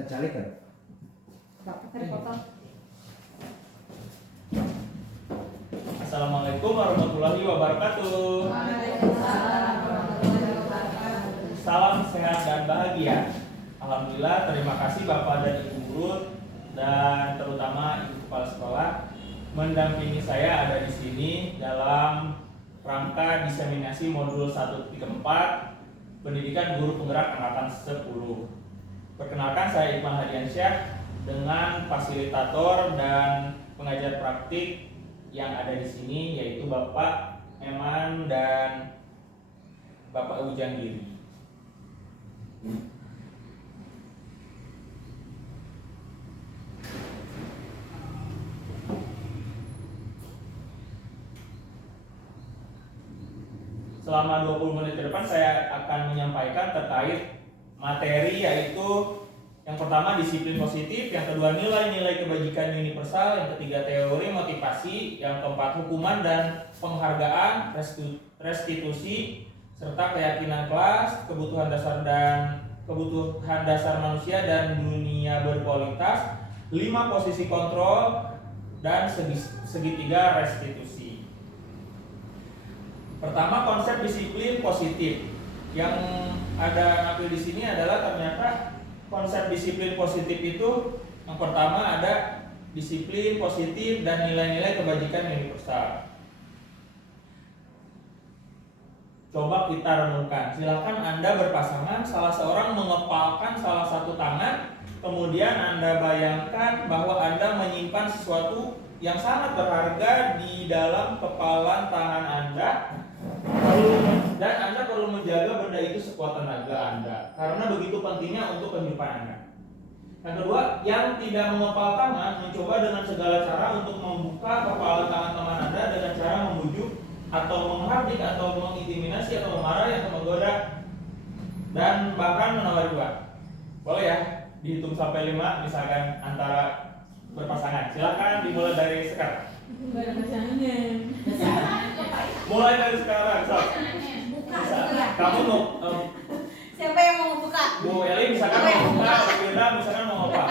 cari kan? Assalamualaikum warahmatullahi wabarakatuh. Waalaikumsalam warahmatullahi wabarakatuh. Salam sehat dan bahagia. Alhamdulillah, terima kasih Bapak dan Ibu guru dan terutama Ibu Kepala Sekolah mendampingi saya ada di sini dalam rangka diseminasi modul 1.4 Pendidikan Guru Penggerak Angkatan 10. Perkenalkan, saya Iqbal Hadiansyah dengan fasilitator dan pengajar praktik yang ada di sini, yaitu Bapak Eman dan Bapak Ujang Giri. Selama 20 menit ke depan saya akan menyampaikan terkait materi, yaitu yang pertama disiplin positif, yang kedua nilai-nilai kebajikan universal, yang ketiga teori motivasi, yang keempat hukuman dan penghargaan, restitusi, serta keyakinan kelas, kebutuhan dasar manusia dan dunia berkualitas, 5 posisi kontrol, dan segitiga restitusi. Pertama, konsep disiplin positif. Yang ada nampil di sini adalah ternyata konsep disiplin positif itu yang pertama ada disiplin positif dan nilai-nilai kebajikan universal. Coba kita renungkan. Silakan Anda berpasangan, salah seorang mengepalkan salah satu tangan, kemudian Anda bayangkan bahwa Anda menyimpan sesuatu yang sangat berharga di dalam kepalan tangan Anda. Dan Anda perlu menjaga benda itu sekuat tenaga Anda, karena begitu pentingnya untuk kehidupan Anda. Yang kedua, yang tidak mengepal tangan mencoba dengan segala cara untuk membuka kepala tangan teman Anda dengan cara membujuk atau menghardik atau mengintimidasi atau memarahi atau menggoda dan bahkan menawari uang. Boleh ya, dihitung sampai 5 misalkan antara berpasangan. Silakan dimulai dari sekarang. Mulai dari sekarang, sob. Kamu mau Siapa yang mau buka? Bu Eli misalkan mau buka, Bu Firda misalkan mau apa?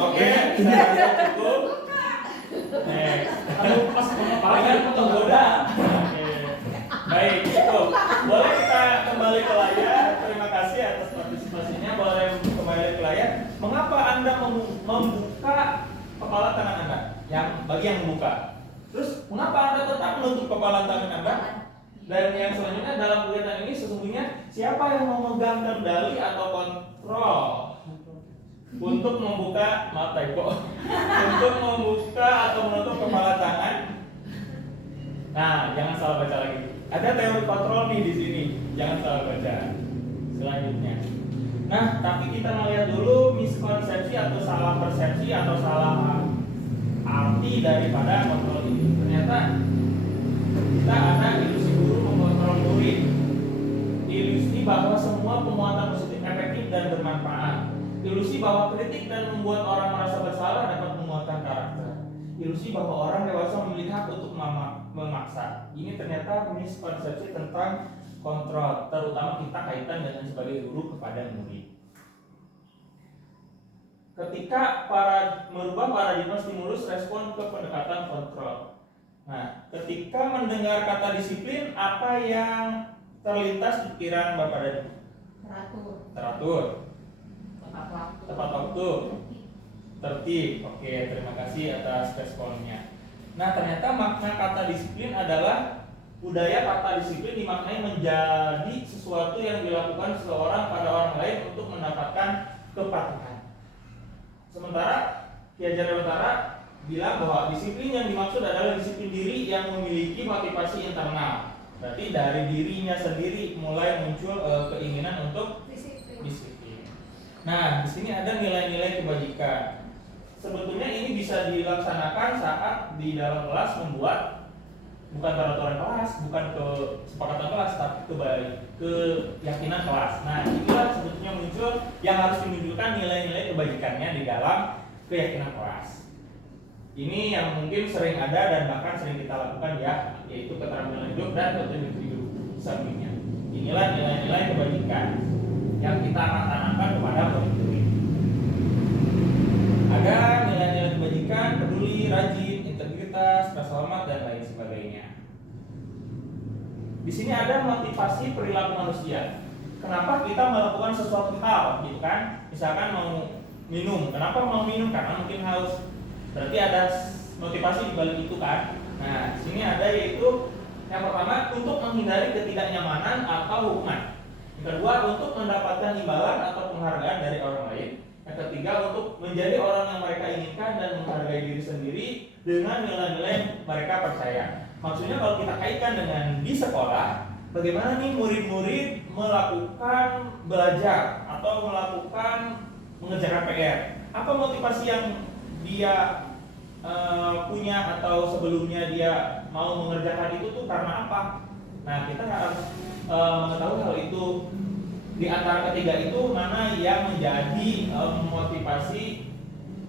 Oke, saya rasa cukup. Next. Aduh, pas kepala kan menggoda. Oke. Baik, cukup. Boleh kita kembali ke layar. Terima kasih atas partisipasinya. Boleh kembali ke layar. Mengapa Anda membuka kepala tangan Anda? Bagi yang membuka. Terus mengapa Anda tetap menutup kepala tangan Anda? Dan yang selanjutnya dalam kegiatan ini sesungguhnya siapa yang memegang kendali atau kontrol untuk membuka, maaf typo, untuk membuka atau menutup kepala tangan? Nah, jangan salah baca lagi. Ada teori kontrol nih di sini, jangan salah baca. Selanjutnya. Nah, tapi kita melihat dulu miskonsepsi atau salah persepsi atau salah arti daripada kontrol ini. Ternyata kita ada ilusi guru mengontrol murid, ilusi bahwa semua pemuatan positif efektif dan bermanfaat, ilusi bahwa kritik dan membuat orang merasa bersalah dapat menguatkan karakter, ilusi bahwa orang dewasa memiliki hak untuk memaksa. Ini ternyata miskonsepsi tentang kontrol, terutama kita kaitan dengan sebagai guru kepada murid. Ketika merubah paradigma stimulus respon ke pendekatan kontrol. Nah, ketika mendengar kata disiplin, apa yang terlintas di pikiran Bapak dan Ibu? Teratur. Tepat waktu. Tertib. Oke, terima kasih atas responnya. Nah, ternyata makna kata disiplin adalah budaya kata disiplin dimaknai menjadi sesuatu yang dilakukan seseorang pada orang lain untuk mendapatkan kepatuhan. Sementara Ki Hajar Dewantara bilang bahwa disiplin yang dimaksud adalah disiplin diri yang memiliki motivasi internal. Berarti dari dirinya sendiri mulai muncul keinginan untuk disiplin. Nah, di sini ada nilai-nilai kebajikan. Sebetulnya ini bisa dilaksanakan saat di dalam kelas membuat bukan peraturan kelas, bukan kesepakatan kelas, tapi keyakinan kelas. Nah, inilah sebetulnya muncul yang harus dimunculkan nilai-nilai kebajikannya di dalam keyakinan kelas. Ini yang mungkin sering ada dan bahkan sering kita lakukan ya, yaitu keterampilan hidup dan keterampilan hidup selanjutnya. Inilah nilai-nilai kebajikan yang kita akan tanamkan sini ada motivasi perilaku manusia. Kenapa kita melakukan sesuatu hal, gitu kan? Misalkan mau minum, kenapa mau minum? Karena mungkin haus. Berarti ada motivasi di balik itu kan? Nah, di sini ada yaitu yang pertama untuk menghindari ketidaknyamanan atau hukuman. Yang kedua untuk mendapatkan imbalan atau penghargaan dari orang lain. Yang ketiga untuk menjadi orang yang mereka inginkan dan menghargai diri sendiri dengan nilai-nilai yang mereka percaya. Maksudnya kalau kita kaitkan dengan di sekolah, bagaimana nih murid-murid melakukan belajar atau melakukan mengerjakan PR? Apa motivasi yang dia punya atau sebelumnya dia mau mengerjakan itu tuh karena apa? Nah, kita harus mengetahui hal itu. Di antara ketiga itu mana yang menjadi motivasi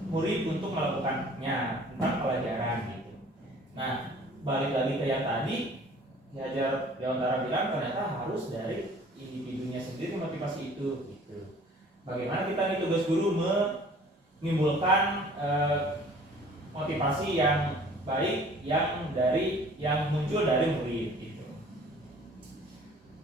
murid untuk melakukannya tentang pelajaran gitu. Nah, balik lagi ke yang tadi, Hajar Dewantara bilang ternyata harus dari individunya sendiri motivasi itu gitu. Bagaimana kita nih tugas guru menimbulkan motivasi yang baik yang muncul dari murid gitu.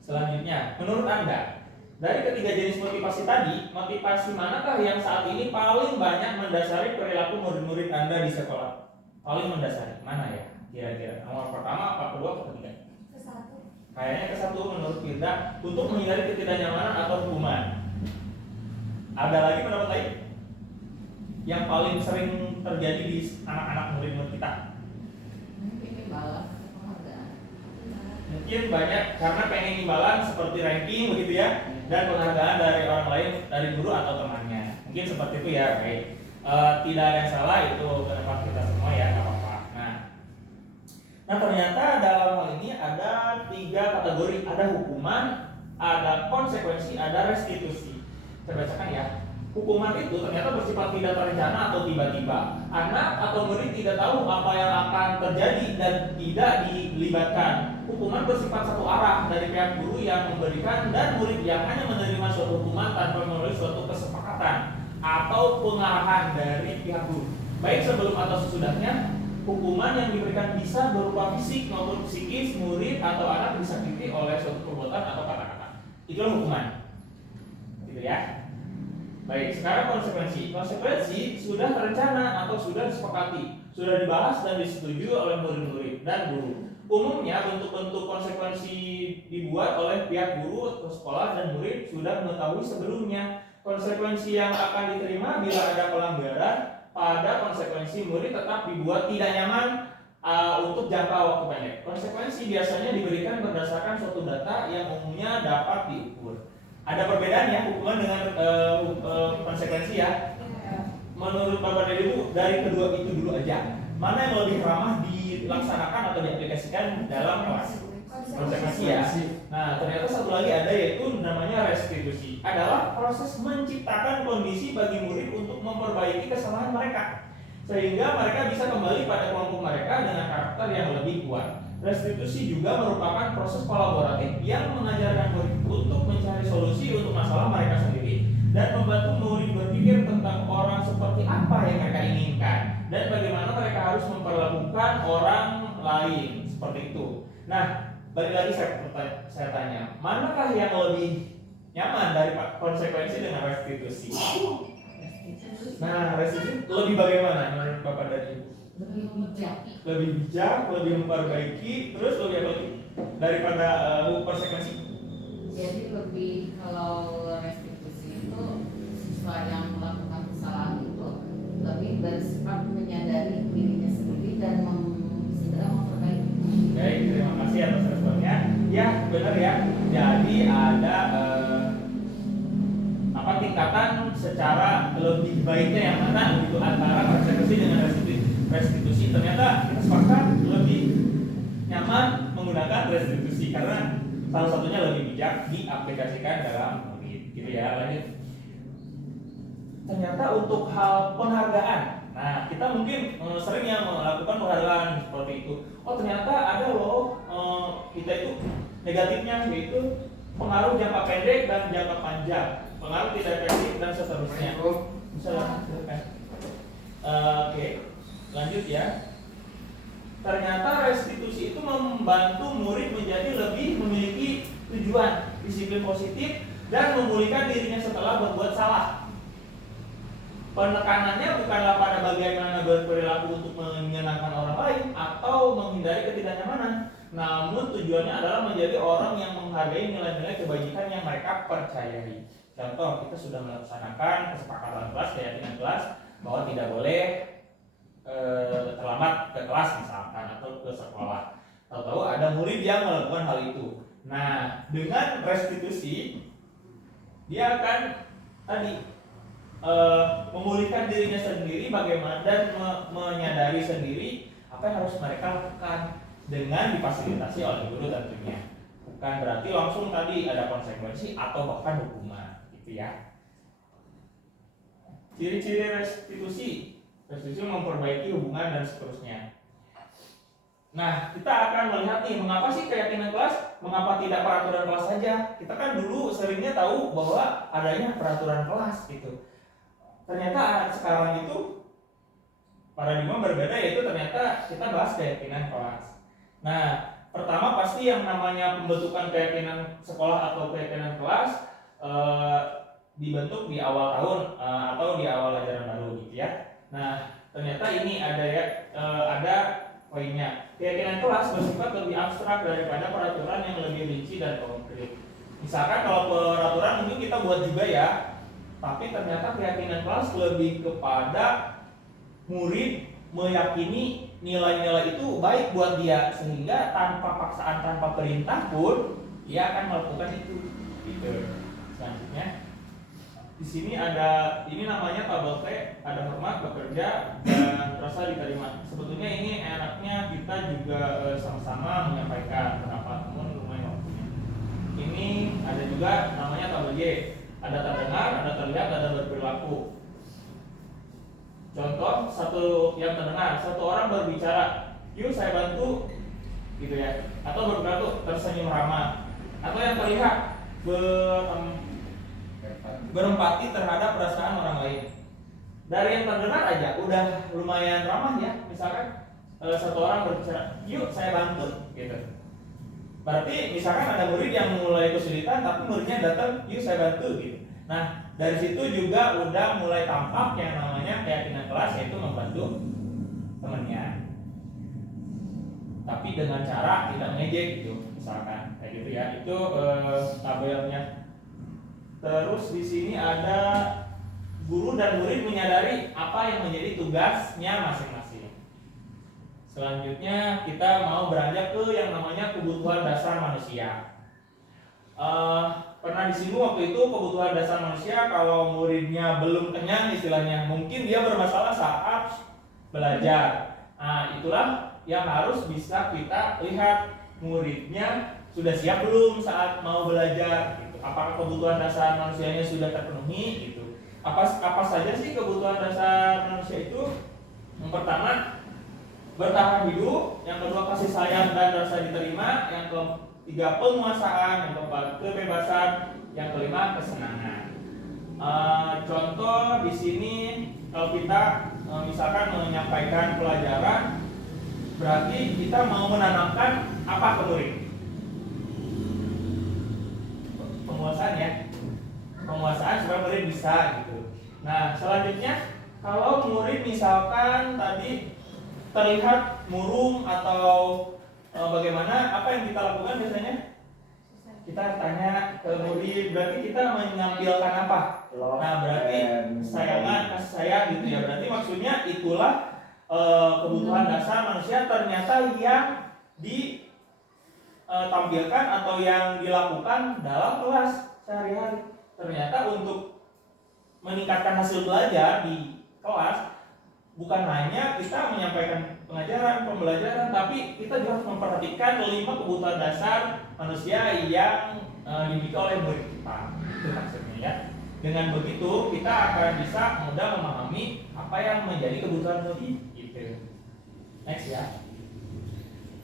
Selanjutnya, menurut Anda dari ketiga jenis motivasi tadi, motivasi manakah yang saat ini paling banyak mendasari perilaku murid-murid Anda di sekolah? Paling mendasari mana ya? Kira-kira nomor pertama, apa kedua, apa ketiga? Kesatu. Kayaknya ke satu menurut kita untuk menghindari ketidaknyamanan atau hukuman. Ada lagi pendapat lain? Yang paling sering terjadi di anak-anak murid-murid kita? Mungkin imbalan atau penghargaan. Mungkin banyak karena pengen imbalan seperti ranking begitu ya, dan penghargaan dari orang lain, dari guru atau temannya. Mungkin seperti itu ya, baik. Tidak ada yang salah itu pendapat kita semua ya, nggak apa-apa. Nah ternyata dalam hal ini ada 3 kategori, ada hukuman, ada konsekuensi, ada restitusi. Saya bacakan ya. Hukuman itu ternyata bersifat tidak terencana atau tiba-tiba. Anak atau murid tidak tahu apa yang akan terjadi dan tidak dilibatkan. Hukuman bersifat satu arah dari pihak guru yang memberikan dan murid yang hanya menerima suatu hukuman tanpa melalui suatu kesepakatan atau pengarahan dari pihak guru. Baik sebelum atau sesudahnya, hukuman yang diberikan bisa berupa fisik maupun psikis. Murid atau anak disakiti oleh suatu perbuatan atau kata-kata. Itulah hukuman. Gitu ya. Baik, sekarang konsekuensi. Konsekuensi sudah terencana atau sudah disepakati, sudah dibahas dan disetujui oleh murid-murid dan guru. Umumnya bentuk-bentuk konsekuensi dibuat oleh pihak guru atau sekolah dan murid sudah mengetahui sebelumnya. Konsekuensi yang akan diterima bila ada pelanggaran pada konsekuensi murid tetap dibuat tidak nyaman untuk jangka waktu pendek. Konsekuensi biasanya diberikan berdasarkan suatu data yang umumnya dapat diukur. Ada perbedaan ya hukuman dengan konsekuensi ya. Menurut Bapak dan Ibu dari kedua itu dulu aja, mana yang lebih ramah dilaksanakan atau diaplikasikan dalam kelas? Konsekuensi ya. Nah ternyata satu lagi ada yaitu namanya restitusi. Adalah proses menciptakan kondisi bagi murid untuk memperbaiki kesalahan mereka sehingga mereka bisa kembali pada kelompok mereka dengan karakter yang lebih kuat. Restitusi juga merupakan proses kolaboratif yang mengajarkan murid untuk mencari solusi untuk masalah mereka sendiri dan membantu murid berpikir tentang orang seperti apa yang mereka inginkan dan bagaimana mereka harus memperlakukan orang lain seperti itu. Nah, balik lagi saya tanya, manakah yang lebih nyaman dari konsekuensi dengan restitusi? Nah, restitusi lebih bagaimana menurut Bapak dan Ibu? Lebih bijak, lebih memperbaiki, terus lebih apa lagi daripada konsekuensi? Jadi lebih kalau restitusi itu siswa yang melakukan kesalahan itu lebih bersifat menyadari dirinya sendiri dan segera memperbaiki. Baik, terima kasih atas responnya. Ya, benar ya. Jadi ada tingkatan secara lebih baiknya yang mana begitu antara konsekuensi dengan restitusi. Ternyata kita sepakat lebih nyaman menggunakan restitusi karena salah satunya lebih bijak diaplikasikan dalam murid. Gitu ya, lanjut. Ternyata untuk hal penghargaan, nah kita mungkin sering yang melakukan penghargaan seperti itu. Oh ternyata ada loh kita itu negatifnya yaitu pengaruh jangka pendek dan jangka panjang, pengaruh tidak efektif dan seterusnya. Misalnya, oke, lanjut ya. Ternyata restitusi itu membantu murid menjadi lebih memiliki disiplin positif, dan memulihkan dirinya setelah berbuat salah. Penekanannya bukanlah pada bagaimana berperilaku untuk menyenangkan orang lain atau menghindari ketidaknyamanan, namun tujuannya adalah menjadi orang yang menghargai nilai-nilai kebajikan yang mereka percayai. Contoh, kita sudah melaksanakan kesepakatan kelas, keyakinan kelas bahwa tidak boleh terlambat ke kelas misalkan atau ke sekolah. Tahu-tahu ada murid yang melakukan hal itu. Nah, dengan restitusi dia akan tadi memulihkan dirinya sendiri bagaimana dan menyadari sendiri apa yang harus mereka lakukan dengan difasilitasi oleh guru tentunya. Bukan berarti langsung tadi ada konsekuensi atau bahkan hukuman, gitu ya. Ciri-ciri restitusi memperbaiki hubungan dan seterusnya. Nah, kita akan melihat nih, mengapa sih keyakinan kelas, mengapa tidak peraturan kelas saja? Kita kan dulu seringnya tahu bahwa adanya peraturan kelas gitu. Ternyata sekarang itu paradigma berbeda, yaitu ternyata kita bahas keyakinan kelas. Nah, pertama pasti yang namanya pembentukan keyakinan sekolah atau keyakinan kelas dibentuk di awal tahun atau di awal ajaran baru gitu ya. Nah, ternyata ini ada poinnya. Keyakinan kelas bersifat lebih abstrak daripada peraturan yang lebih rinci dan konkret. Misalkan kalau peraturan mungkin kita buat juga ya, tapi ternyata keyakinan kelas lebih kepada murid meyakini nilai-nilai itu baik buat dia, sehingga tanpa paksaan, tanpa perintah pun dia akan melakukan itu. Gitu. Selanjutnya di sini ada, ini namanya tabel T, ada hormat, bekerja, dan rasa diterima. Sebetulnya ini enaknya kita juga sama-sama menyampaikan pendapat, namun lumayan waktunya. Ini ada juga namanya tabel Y, ada terdengar, ada terlihat, ada berperilaku. Contoh satu yang terdengar, satu orang berbicara, yuk saya bantu, gitu ya, atau berperilaku tersenyum ramah, atau yang terlihat berempati terhadap perasaan orang lain. Dari yang terdengar aja udah lumayan ramah ya. Misalkan satu orang berbicara, yuk saya bantu, gitu. Berarti misalkan ada murid yang mulai kesulitan, tapi muridnya datang, yuk saya bantu, gitu. Nah, dari situ juga udah mulai tampak yang namanya keyakinan kelas, yaitu membantu temannya. Tapi dengan cara tidak ngejek gitu, misalkan kayak gitu ya. Itu tabelnya. Terus di sini ada guru dan murid menyadari apa yang menjadi tugasnya masing-masing. Selanjutnya kita mau beranjak ke yang namanya kebutuhan dasar manusia. Pernah disinggung waktu itu kebutuhan dasar manusia, kalau muridnya belum kenyang istilahnya, mungkin dia bermasalah saat belajar. Nah, itulah yang harus bisa kita lihat, muridnya sudah siap belum saat mau belajar. Apakah kebutuhan dasar manusianya sudah terpenuhi gitu. Apa saja sih kebutuhan dasar manusia itu? Yang pertama, bertahan hidup, yang kedua kasih sayang dan rasa diterima, yang ketiga penguasaan, yang keempat kebebasan, yang kelima kesenangan. Contoh di sini kalau kita misalkan menyampaikan pelajaran, berarti kita mau menanamkan apa ke murid? Penguasaan ya, penguasaan supaya murid bisa gitu. Nah, selanjutnya kalau murid misalkan tadi terlihat murung atau bagaimana, apa yang kita lakukan biasanya? Kita tanya ke murid, berarti kita menampilkan apa? Nah, berarti sayangan, kasih sayang gitu ya. Berarti maksudnya itulah kebutuhan dasar manusia ternyata yang tampilkan atau yang dilakukan dalam kelas sehari-hari. Ternyata untuk meningkatkan hasil belajar di kelas, bukan hanya kita menyampaikan pengajaran, pembelajaran, tapi kita juga harus memperhatikan 5 kebutuhan dasar manusia yang dimiliki oleh murid kita. Itu maksudnya ya. Dengan begitu kita akan bisa mudah memahami apa yang menjadi kebutuhan murid gitu. Next ya.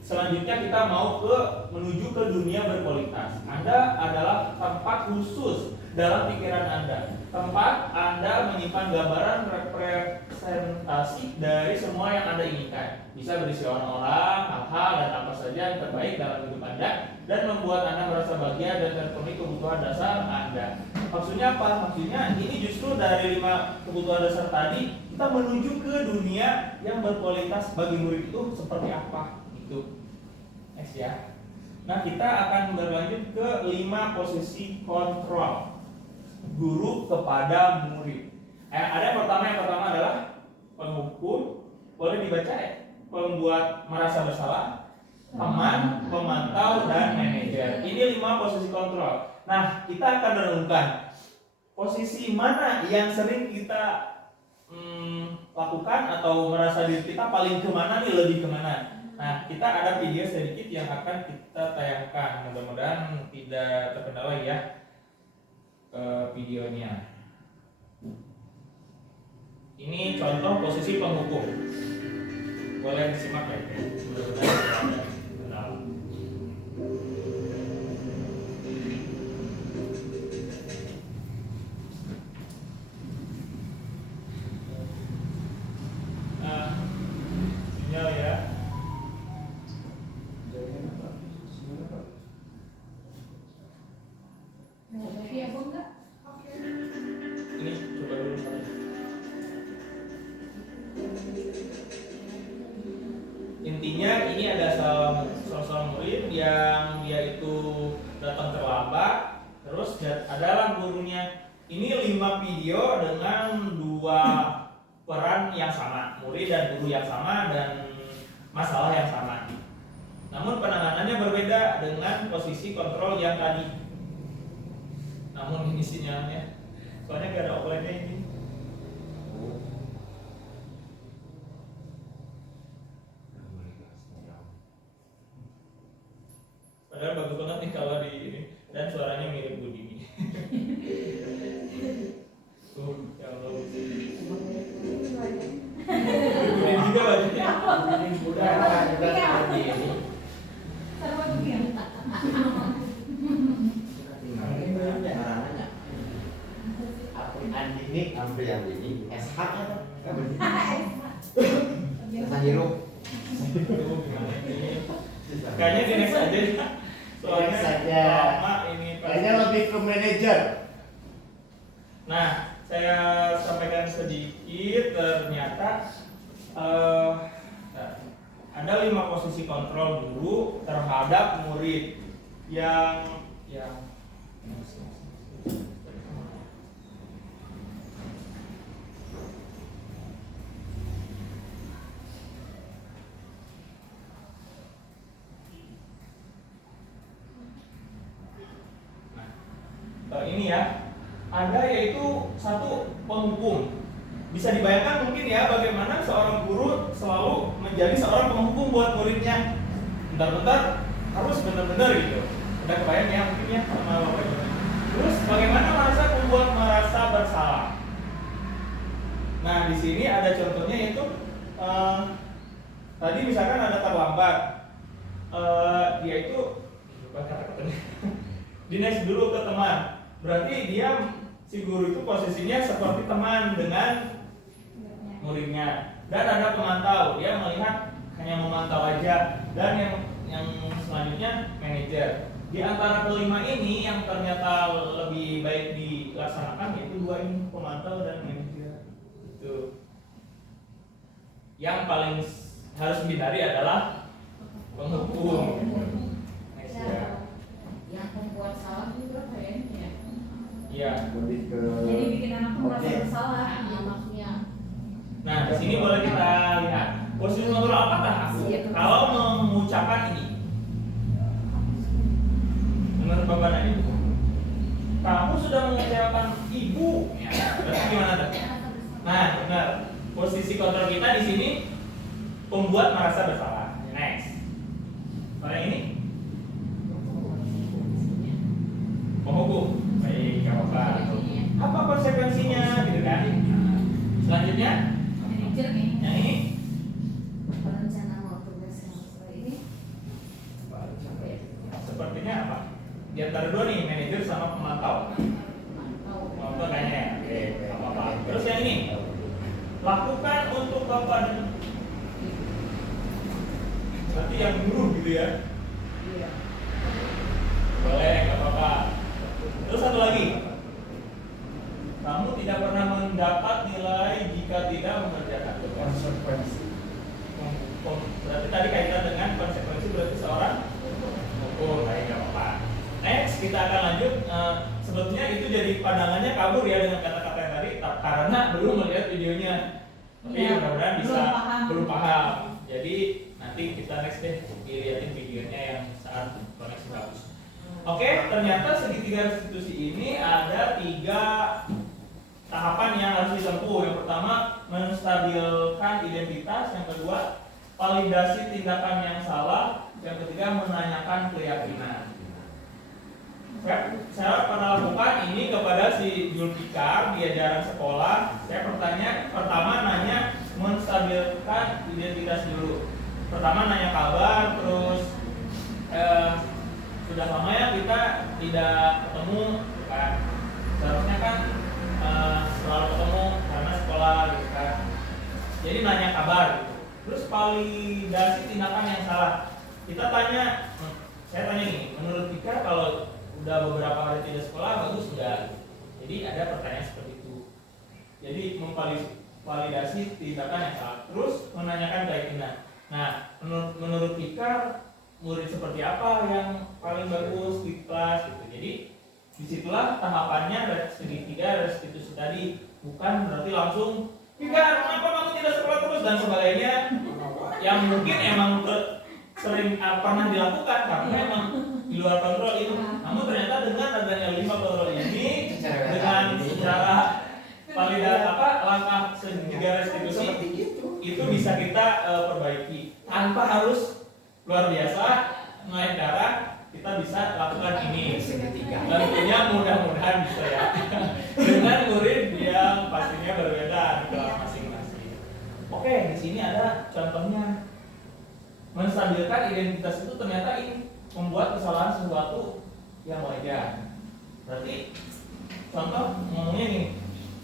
Selanjutnya kita mau menuju ke dunia berkualitas. Anda adalah tempat khusus dalam pikiran Anda. Tempat Anda menyimpan gambaran representasi dari semua yang Anda inginkan. Bisa berisi orang-orang, hal-hal, dan apa saja yang terbaik dalam hidup Anda. dan membuat Anda merasa bahagia dan terpenuhi kebutuhan dasar Anda. Maksudnya apa? Maksudnya ini justru dari 5 kebutuhan dasar tadi kita menuju ke dunia yang berkualitas bagi murid itu seperti apa itu. Next ya. Nah, kita akan berlanjut ke 5 posisi kontrol guru kepada murid. Ada yang pertama adalah penghukum, boleh dibaca ya? Pembuat merasa bersalah, teman, pemantau, dan manajer. Ini 5 posisi kontrol. Nah, kita akan renungkan posisi mana yang sering kita lakukan atau merasa diri kita paling kemana nih, lebih kemana. Nah, kita ada video sedikit yang akan kita tayangkan. Mudah-mudahan tidak terkendala ya videonya. Ini contoh posisi penghukum. Boleh disimak ya. Mudah-mudahan ada. Sinyal ya. Ini coba dulu saya. Intinya ini ada seorang murid yang dia itu datang terlambat, terus adalah gurunya. Ini 5 video dengan 2 peran yang sama, murid dan guru yang sama dan masalah yang sama. Namun penanganannya berbeda dengan posisi kontrol yang tadi. Namun ini sinyalnya, soalnya gak ada offline-nya ini. Padahal bagus banget nih kalau di ini, dan suaranya mirip Budi. Tuh, ya Allah. Budi juga bajunya. Udah seperti ini. Andini, ambil yang ini, SH nya kan begitu. Hirup. Kayaknya di next aja nih. Soalnya saja. lama ini. Kayaknya lebih ke manajer. Nah, saya sampaikan sedikit, ternyata ada 5 posisi kontrol guru terhadap murid yang ini ya, ada yaitu 1 penghukum. Bisa dibayangkan mungkin ya bagaimana seorang guru selalu menjadi seorang penghukum buat muridnya. Bentar-bentar harus benar-benar gitu. Udah kebayang ya mungkin ya sama Bapak Ibu. Terus bagaimana membuat merasa bersalah? Nah, di sini ada contohnya yaitu tadi misalkan ada terlambat. Dia itu lupa kata-katanya. Dinas dulu ke teman. Berarti dia si guru itu posisinya seperti teman dengan muridnya. Dan ada pemantau, dia melihat hanya memantau aja. Dan yang selanjutnya manajer. Di antara kelima ini yang ternyata lebih baik dilaksanakan yaitu 2 ini, pemantau dan manajer. Itu. Yang paling harus dihindari adalah penghukum. Next ya. Yang membuat salah juga kayaknya. Iya. Lebih ke. Jadi bikin anak merasa bersalah. Nah, maksudnya. Nah, di sini boleh kita lihat posisi kontrol apakah aku kalau mengucapkan ini. Menurut Bapak Nadiem, kamu sudah mengecewakan ibu. Ya, berarti gimana tuh? Nah, benar. Posisi kontrol kita di sini pembuat merasa bersalah. Next. Kalau yang ini penghukum. Baik, nggak apa-apa. Apa konsekuensinya, gitu kan? Selanjutnya, Manajer nih. yang ini Perencana mau tugas yang sesuai ini. sepertinya apa? Di antara 2 nih, manajer sama pemantau. Pemantau kayaknya ya. Oke, apa-apa. Terus yang ini, lakukan untuk Bapak dan berarti yang guru gitu ya. Iya. kamu tidak pernah mendapat nilai jika tidak mengerjakan tugas. Konsekuensi. Berarti tadi kaitan dengan konsekuensi berarti seorang ukur, baik nggak apa-apa. Next kita akan lanjut. Sebetulnya itu jadi pandangannya kabur ya dengan kata-kata yang tadi karena belum melihat videonya. Tapi Iya, mudah-mudahan bisa belum paham. Jadi nanti kita next deh dilihatin videonya yang saat koneksi bagus. Oke, ternyata segitiga restitusi ini ada 3 tahapan yang harus ditempuh. Yang pertama menstabilkan identitas, yang kedua validasi tindakan yang salah, yang ketiga menanyakan keyakinan. Saya pernah lakukan ini kepada si Julfikar di ajaran sekolah. Saya pertama nanya menstabilkan identitas dulu. Pertama nanya kabar, terus sudah lama ya kita tidak ketemu, kan? Seharusnya kan selalu ketemu karena sekolah, gitu kan? Jadi nanya kabar, gitu. Terus validasi tindakan yang salah. Kita tanya, saya tanya nih, menurut Tika kalau udah beberapa hari tidak sekolah bagus enggak? Jadi ada pertanyaan seperti itu. Jadi memvalidasi tindakan yang salah. Terus menanyakan keyakinan. Nah, menurut Tika murid seperti apa yang paling bagus di kelas gitu. Jadi disitulah tahapannya segitiga restitusi tadi. Bukan berarti langsung Tika kenapa kamu tidak sekolah terus dan sebagainya. Yang mungkin emang sering pernah dilakukan karena emang di luar kontrol itu. Namun ternyata dengan adanya 5 kontrol ini dengan secara validasi langkah segitiga restitusi itu bisa kita perbaiki tanpa harus luar biasa naik darah. Kita bisa lakukan ini tentunya mudah-mudahan bisa ya dengan murid yang pastinya berbeda di kelas masing-masing. Oke, di sini ada contohnya. Menstabilkan identitas itu ternyata ini membuat kesalahan sesuatu yang wajar. Berarti contoh ngomongnya nih,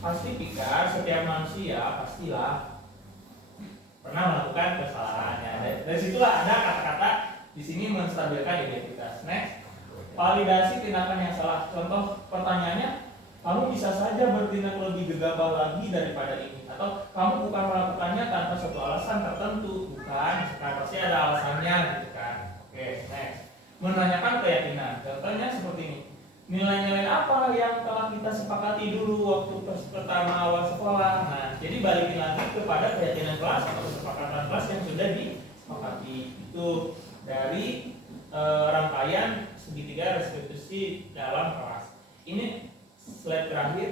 pasti pikir setiap manusia pastilah pernah melakukan kesalahan ya. Dari situlah ada kata-kata di sini menstabilkan identitas. Next, validasi tindakan yang salah. Contoh pertanyaannya, kamu bisa saja bertindak lebih gegabah lagi daripada ini, atau kamu bukan melakukannya tanpa suatu alasan tertentu. Bukan, pasti ada alasannya gitu kan. Oke, next, menanyakan keyakinan. Contohnya seperti ini. Nilai-nilai apa yang telah kita sepakati dulu waktu pertama awal sekolah. Nah, jadi balikin lagi kepada keyakinan kelas atau kesepakatan kelas yang sudah disepakati. Itu dari rangkaian segitiga restitusi dalam kelas. Ini slide terakhir.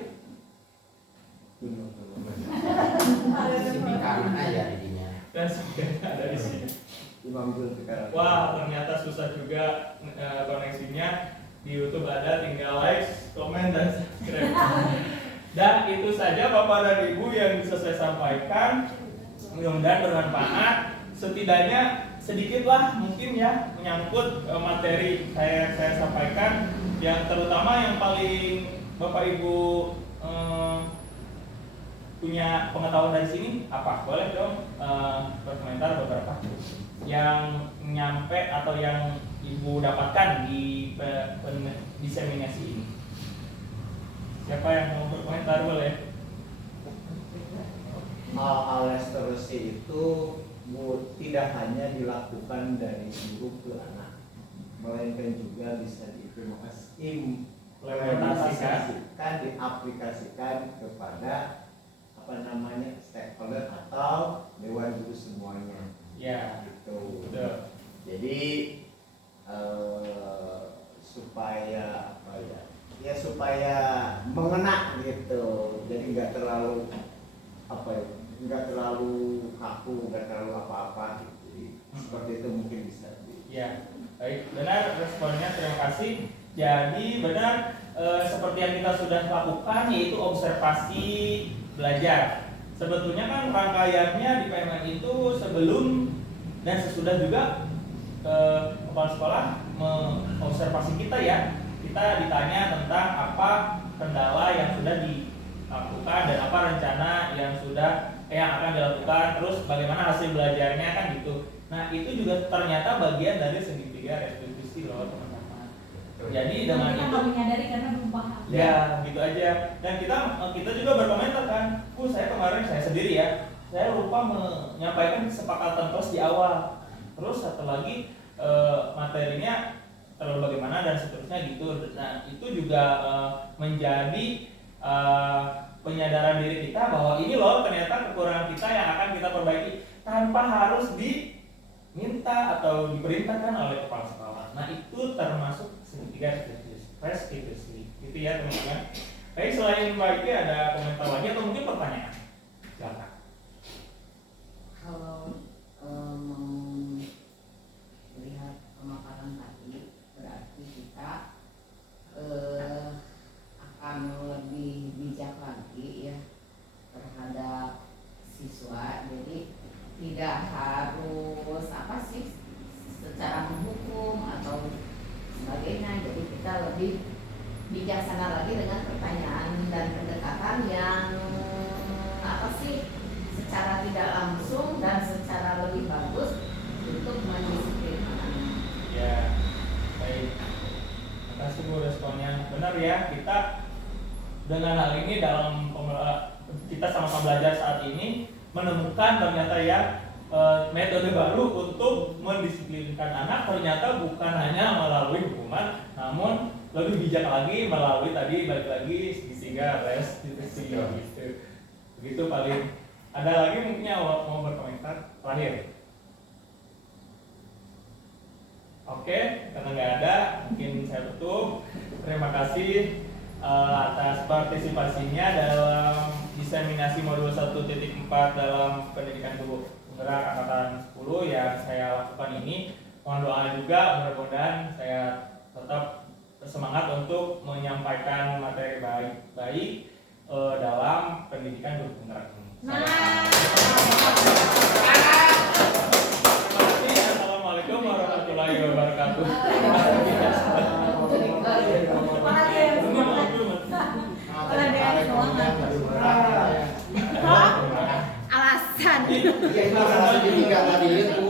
Signifikan aja jadinya. Dan segitiga ada di sini. Imam Julfikar. Wah, ternyata susah juga koneksinya. Di YouTube ada, tinggal like, komen, dan subscribe. Dan itu saja Bapak dan Ibu yang bisa saya sampaikan. Mudah-mudahan bermanfaat. Setidaknya sedikitlah mungkin ya menyangkut materi saya sampaikan. Yang terutama yang paling Bapak Ibu punya pengetahuan dari sini apa? Boleh dong berkomentar beberapa yang nyampe atau yang Ibu dapatkan di diseminasi ini. Siapa yang mau berkomentar boleh? Hal-hal restoratif itu tidak hanya dilakukan dari guru ke anak, melainkan juga bisa diimplementasikan, diaplikasikan kepada stakeholder atau dewan guru semuanya. Ya, gitu. betul. Jadi supaya supaya mengena gitu. Jadi nggak terlalu nggak terlalu kaku, nggak terlalu apa-apa gitu. Jadi seperti itu mungkin bisa. Ya, baik, benar responnya, terima kasih. Jadi benar seperti yang kita sudah lakukan yaitu observasi belajar. Sebetulnya kan rangkaiannya di PMN itu sebelum dan sesudah juga kepala sekolah mengobservasi kita ya. Kita ditanya tentang apa kendala yang sudah dilakukan dan apa rencana yang akan dilakukan, terus bagaimana hasil belajarnya kan gitu. Nah, itu juga ternyata bagian dari segitiga restitusi loh teman-teman. Jadi dengan kita itu nggak menyadari karena belum paham. ya gitu aja. Dan kita juga berkomentar kan, saya kemarin saya sendiri ya, saya lupa menyampaikan kesepakatan kelas di awal. Terus satu lagi materinya terlalu bagaimana dan seterusnya gitu. Nah itu juga menjadi penyadaran diri kita bahwa ini loh ternyata kekurangan kita yang akan kita perbaiki tanpa harus diminta atau diperintahkan oleh kepala sekolah. Nah itu termasuk segitiga restitusi gitu ya teman-teman. Baik, selain Mbak Iki ada komentar lagi atau mungkin pertanyaan? Silakan. Kalau melihat pemaparan tadi berarti kita akan lebih bijak lagi ya terhadap siswa. Jadi tidak harus apa sih secara menghukum atau sebagainya. Jadi kita lebih bijaksana lagi dengan pertanyaan dan pendekatan yang apa sih secara tidak langsung dan secara lebih bagus untuk mendisiplinkan. Ya, baik. Terima kasih Bu responnya. Benar ya, kita dengan hal ini dalam kita sama-sama belajar saat ini menemukan ternyata ya metode baru untuk mendisiplinkan anak ternyata bukan hanya melalui hukuman, namun lebih bijak lagi melalui tadi balik lagi segitiga restitusi gitu. Begitu paling. Ada lagi mungkin yang mau berkomentar terakhir? Oke, karena nggak ada, mungkin saya tutup. Terima kasih atas partisipasinya dalam diseminasi modul 1.4 dalam pendidikan tubuh penggerak angkatan 10 yang saya lakukan ini. Mohon doa juga, mudah-mudahan saya tetap bersemangat untuk menyampaikan materi baik dalam pendidikan tubuh penggerak ini. Assalamualaikum warahmatullahi wabarakatuh. Alasan. Iya itu alasan ketiga tadi itu.